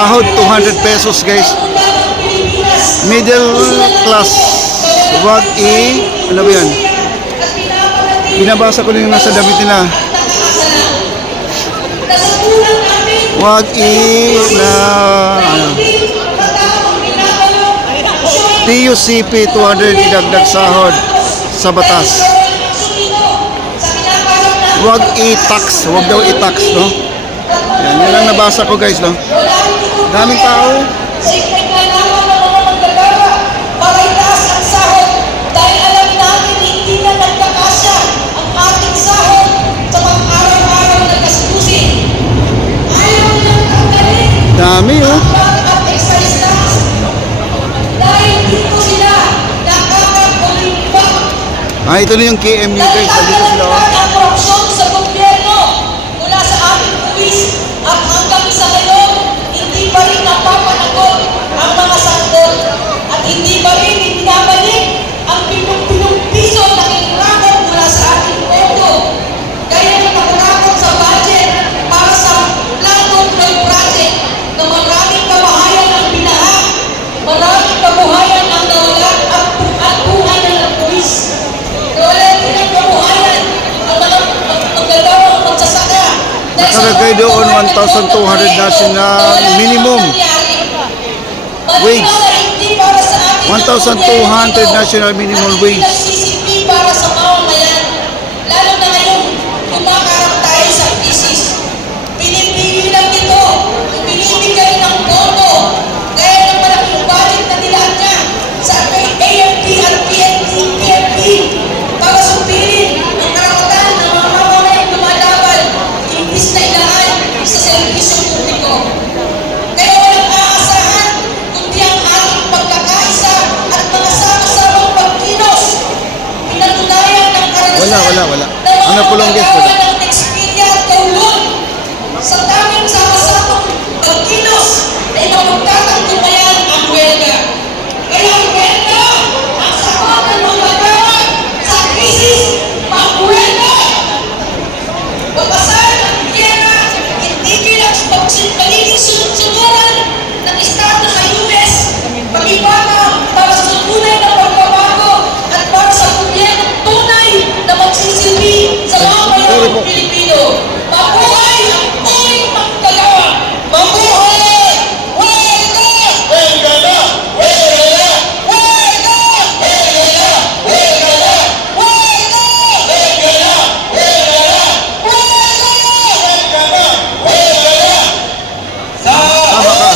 sahod 200 pesos guys. Middle class. Wag ano ba yan? Binabasa ko rin nasa damit nila. Wag na TUCP 200 idagdag sahod sa batas. Wag i-tax, wag daw i-tax, no? Yan lang nabasa ko guys, no? Daming tao. Dami, oh. Ito na yung KMU guys. Dito sila, oh. Sa gobyerno mula sa aming puwis at hanggang sa ngayon, hindi pa rin napapanagot ang mga sanggol at hindi pa rin binabalik ang pinong piso na kinirakan mula sa ating pondo. Kaya nakatakot sa budget para sa flood control project na maraming kabahayan ang binaha, maraming kabuhayan ang nawalan at buhay ng puwis. Nakalagay doon 1,200 national minimum wage. 1,200 national minimum wage. Para sa mamamayan, lalo na ngayon, kumakarap tayo sa krisis. Pinipili lang ito, binibigay ng bono. Kaya ng malaking budget na nilaga sa AFP at PNP para supilin ang karapatan ng mga mamamayang lumalaban imbis na ilaan sa servisyo publiko. Kaya walang aasahan kundi ang ating pagkakaisa at mga sama-samang pagkilos. Pinatunayan ng karanasan Wala. Ano po lang guys? Wala. ng Expedia at Kowloon sa daming sama-samang pagkilos ay mapagtatanggumayan ang huelga. Kaya ang huelga, ang sapat ng magagawa sa krisis, pag-huelga. Pagpasal ng piyera, hindi kilang pagiging sunod-sunuran ng Estado sa US, pag-ibaka para sa tunay na pagbabago at para sa gobyernong tunay na magsisilbi sa mga mayroong Pilipino. Mabuhay ang tuwing manggagawa! Mabuhay! Huelga! Huelga na! Huelga na! Huelga! Huelga na! Huelga na! Huelga! Huelga na! Huelga na! Huelga na! Huelga na! Tama ka.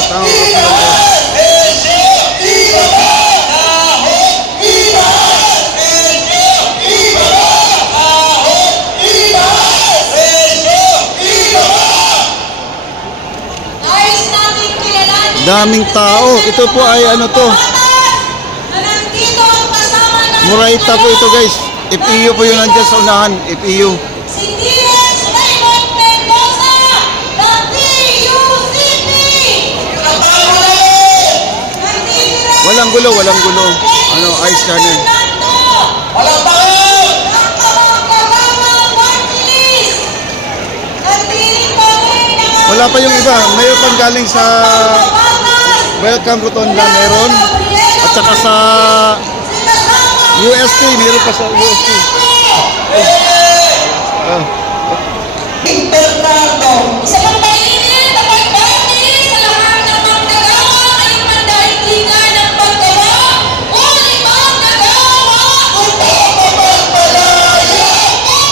Nais natin kilalanin Daming tao. Ito po ay ano to? na nandito ang kasama natin Murayta po ito guys. FEU po yung nandiyan sa unahan. FEU. si D.S. Raymond Mendoza ng TUCP. Walang gulo. Ano, Ice Channel. Walang bawal! Ang kamang-kamang party list. Nandito kami ng Wala pa yung iba. Mayroon pang galing sa Welcome Rotonda meron. At saka sa UST. Meron pa sa UST. Internado. Isa pang mainit na pagbati sa lahat ng manggagawa ay mandaigdigan ng paggawa o limang nagawa o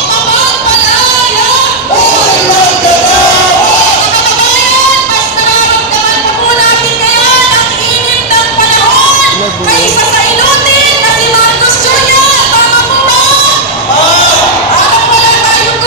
pagpapalaya o limang nagawa. Mga kababayan, mas nararamdaman pa po natin ngayon ang init ng panahon kaysa sa inutin na si Marcos Jr. Tama po ba? Parang wala tayong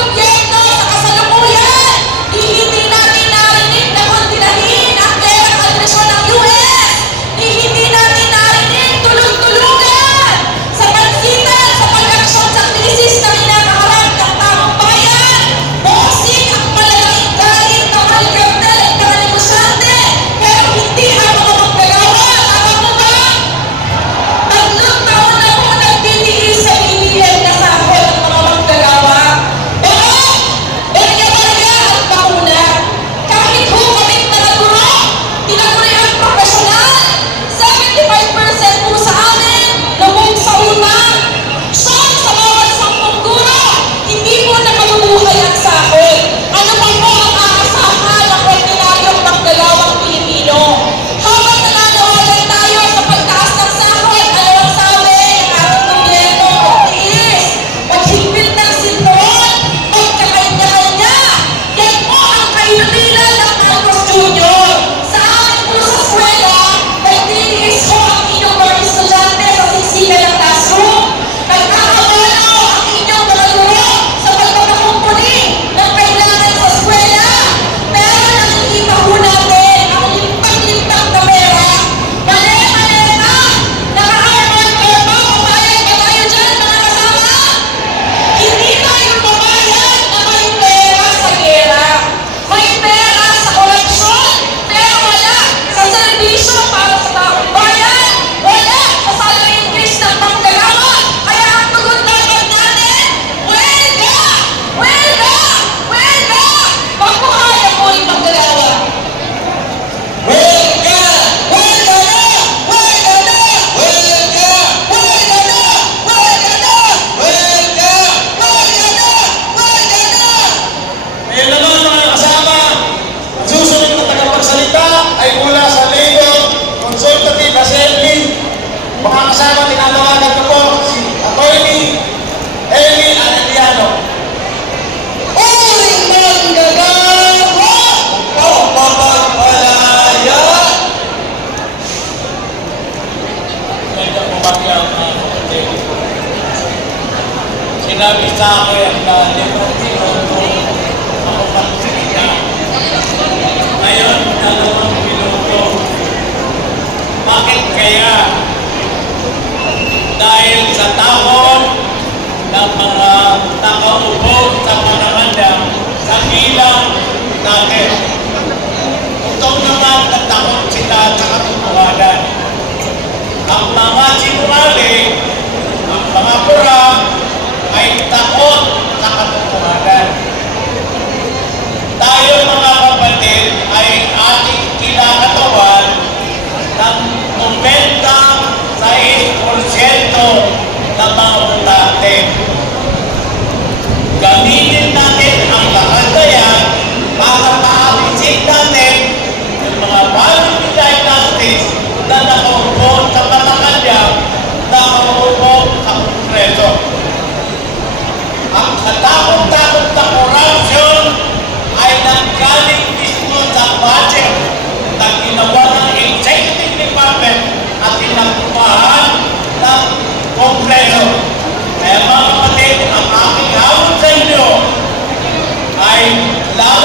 Kaya, dahil sa takot ng mga nakaupo sa panangandang sa bilang natin. Ito naman natakot sila sa katotohanan. Ang mga sinungaling, ang mga pura, ay takot sa katotohanan. Tayo mga kapatid ay ating kinakatawan ng 96% ng mga butante. Gamitin natin ang lahat na yan para maalisin natin yung mga valid dynasties na nakaupo sa Malacanang, nakaupo sa Kongreso. Ang katakot-takot na corruption ay nanggaling mismo sa budget na ginawa ng Executive Department at tinagpumahan ng Kongreso. Kaya mga kapatid, ang aking hawak sa inyo ay lalo